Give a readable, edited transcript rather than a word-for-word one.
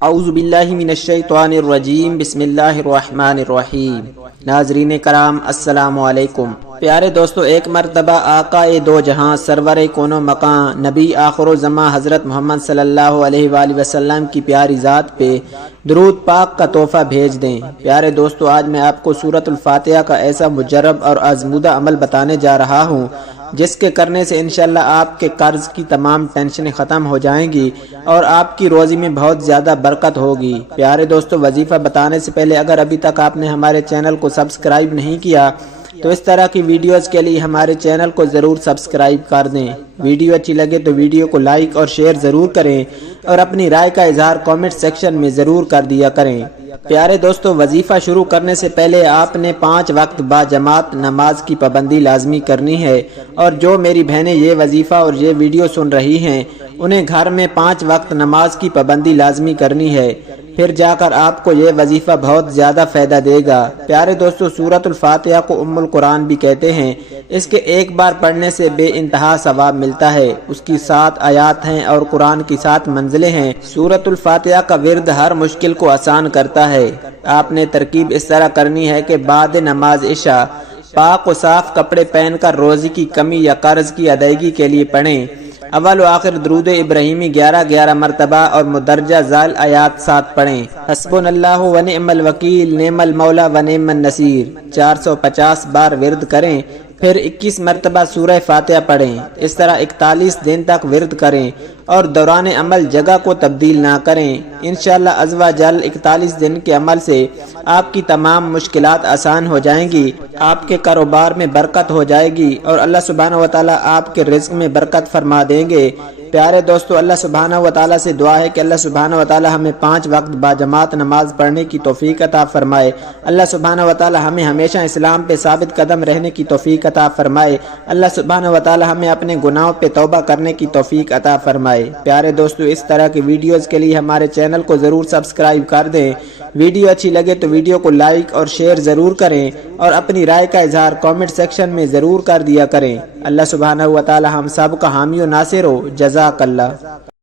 اعوذ باللہ من الشیطان الرجیم بسم اللہ الرحمن الرحیم۔ ناظرین کرام السلام علیکم۔ پیارے دوستو، ایک مرتبہ آقا دو جہاں سرور کونو مقام نبی آخر الزمان حضرت محمد صلی اللہ علیہ وآلہ وسلم کی پیاری ذات پہ درود پاک کا تحفہ بھیج دیں۔ پیارے دوستو، آج میں آپ کو سورۃ الفاتحہ کا ایسا مجرب اور آزمودہ عمل بتانے جا رہا ہوں جس کے کرنے سے انشاءاللہ آپ کے قرض کی تمام ٹینشنیں ختم ہو جائیں گی اور آپ کی روزی میں بہت زیادہ برکت ہوگی۔ پیارے دوستو، وظیفہ بتانے سے پہلے اگر ابھی تک آپ نے ہمارے چینل کو سبسکرائب نہیں کیا تو اس طرح کی ویڈیوز کے لیے ہمارے چینل کو ضرور سبسکرائب کر دیں۔ ویڈیو اچھی لگے تو ویڈیو کو لائک اور شیئر ضرور کریں اور اپنی رائے کا اظہار کامنٹ سیکشن میں ضرور کر دیا کریں۔ پیارے دوستو، وظیفہ شروع کرنے سے پہلے آپ نے 5 وقت با جماعت نماز کی پابندی لازمی کرنی ہے، اور جو میری بہنیں یہ وظیفہ اور یہ ویڈیو سن رہی ہیں انہیں گھر میں 5 وقت نماز کی پابندی لازمی کرنی ہے، پھر جا کر آپ کو یہ وظیفہ بہت زیادہ فائدہ دے گا۔ پیارے دوستو، سورۃ الفاتحہ کو ام القرآن بھی کہتے ہیں۔ اس کے ایک بار پڑھنے سے بے انتہا ثواب ملتا ہے۔ اس کی 7 آیات ہیں اور قرآن کی 7 منزلیں ہیں۔ سورۃ الفاتحہ کا ورد ہر مشکل کو آسان کرتا ہے۔ آپ نے ترکیب اس طرح کرنی ہے کہ بعد نماز عشاء پاک و صاف کپڑے پہن کر روزی کی کمی یا قرض کی ادائیگی کے لیے پڑھیں۔ اول و آخر درود ابراہیمی 11 مرتبہ اور مدرجہ ذیل آیات 7 پڑھیں۔ حسبنا اللہ و نعم الوکیل نعم المولا و نعم النصیر 450 بار ورد کریں، پھر 21 مرتبہ سورہ فاتحہ پڑھیں۔ اس طرح 41 دن تک ورد کریں اور دوران عمل جگہ کو تبدیل نہ کریں۔ انشاءاللہ عز و جل 41 دن کے عمل سے آپ کی تمام مشکلات آسان ہو جائیں گی، آپ کے کاروبار میں برکت ہو جائے گی اور اللہ سبحانہ و تعالی آپ کے رزق میں برکت فرما دیں گے۔ پیارے دوستو، اللہ سبحانہ و تعالی سے دعا ہے کہ اللہ سبحانہ و تعالی ہمیں 5 وقت با جماعت نماز پڑھنے کی توفیق عطا فرمائے۔ اللہ سبحانہ و تعالی ہمیں ہمیشہ اسلام پہ ثابت قدم رہنے کی توفیق عطا فرمائے۔ اللہ سبحانہ و تعالی ہمیں اپنے گناہوں پہ توبہ کرنے کی توفیق عطا فرمائے۔ پیارے دوستو، اس طرح کی ویڈیوز کے لیے ہمارے چینل کو ضرور سبسکرائب کر دیں۔ ویڈیو اچھی لگے تو ویڈیو کو لائک اور شیئر ضرور کریں اور اپنی رائے کا اظہار کامنٹ سیکشن میں ضرور کر دیا کریں۔ اللہ سبحانہ و تعالی ہم سب کا حامی و ناصر ہو۔ جزاک اللہ۔